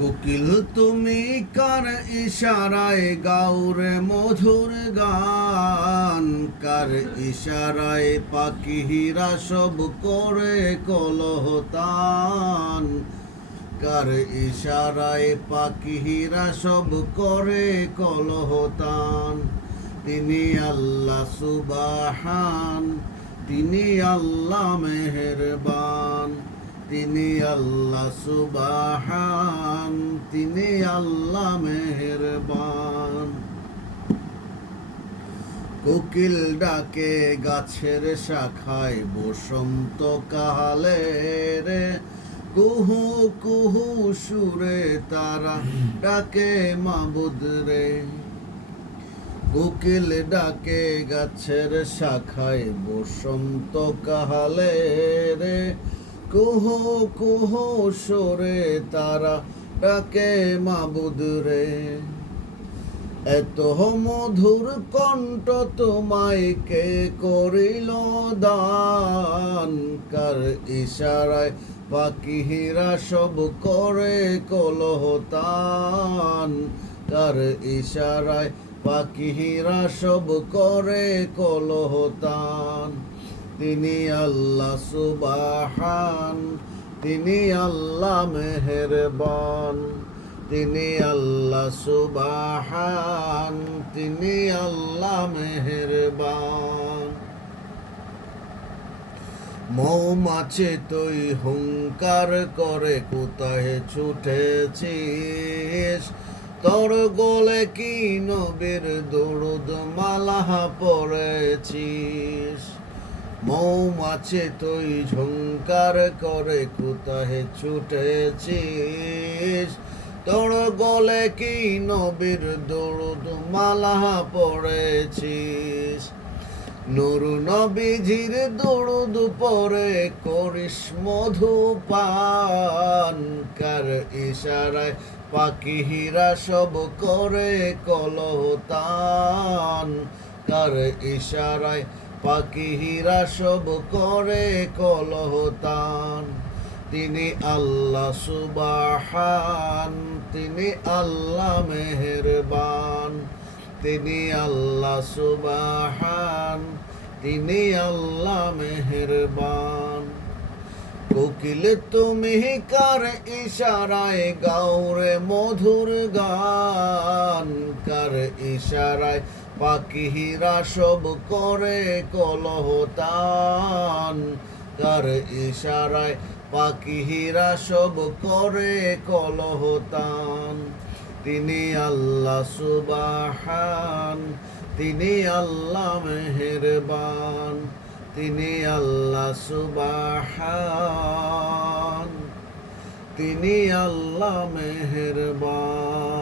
কোকিল তুমি কার ইশারায় গাউরে মধুর গান? কার ইশারায় পাখিরা সব করে কলহতান কার ইশারায় পাখিরা সব করে কলহতান তিনি আল্লাহ সুবাহান, তিনি আল্লাহ মেহেরবান। তিনি আল্লাহ সুবাহান, তিনি আল্লাহ মেহেরবান। কোকিল ডাকে গাছের শাখায়, বসন্ত কালে রে কুহু কুহু সুরে তারা ডাকে, মাবুদ রে। কোকিল ডাকে গাছের শাখায়, বসন্ত কাহালে রে কুহু কুহু সরে তারা ডাকে, মাবুদ রে, এত মধুর কণ্ঠ তোমায় কে করিল দান? কার ইশারায় পাখিরা সব করে কলহতান কার ইশারায় পাখিরা সব করে কলহতান তিনি আল্লাহ সুবাহান, তিনি আল্লাহ মেহেরবান, তিনি আল্লাহ সুবাহান, তিনি আল্লাহ মেহেরবান। মৌমাছি তুই হুঙ্কার করে কোথায় ছুটেছিস? তোর গলে কি নবীর দুরুদ মালা পড়েছিস? মৌমাছি তুই ঝুঙ্কার করে কোথায় ছুটেছিস। তোর গলে কি নবীর দরুদ মালা পড়েছিস? নুরু নবীজির দরুদ পরে করিস মধু পান। কার ইশারায় পাখিরা সব করে কলহতান কার ইশারায় পাখিরা সব করে কলহতান। তিনি আল্লাহ সুবাহান, তিনি আল্লাহ মেহেরবান। তিনি আল্লাহ সুবাহান, তিনি আল্লাহ মেহেরবান। কোকিল তুমি কার ইশারায়, গাওরে মধুর গান। কার ইশারায় পাখিরা সব করে কলহতান। কার ইশারায় পাখিরা সব করে কলহতান। তিনি আল্লাহ সুবাহান, তিনি আল্লাহ মেহেরবান, তিনি আল্লাহ সুবাহান, তিনি আল্লাহ মেহেরবান।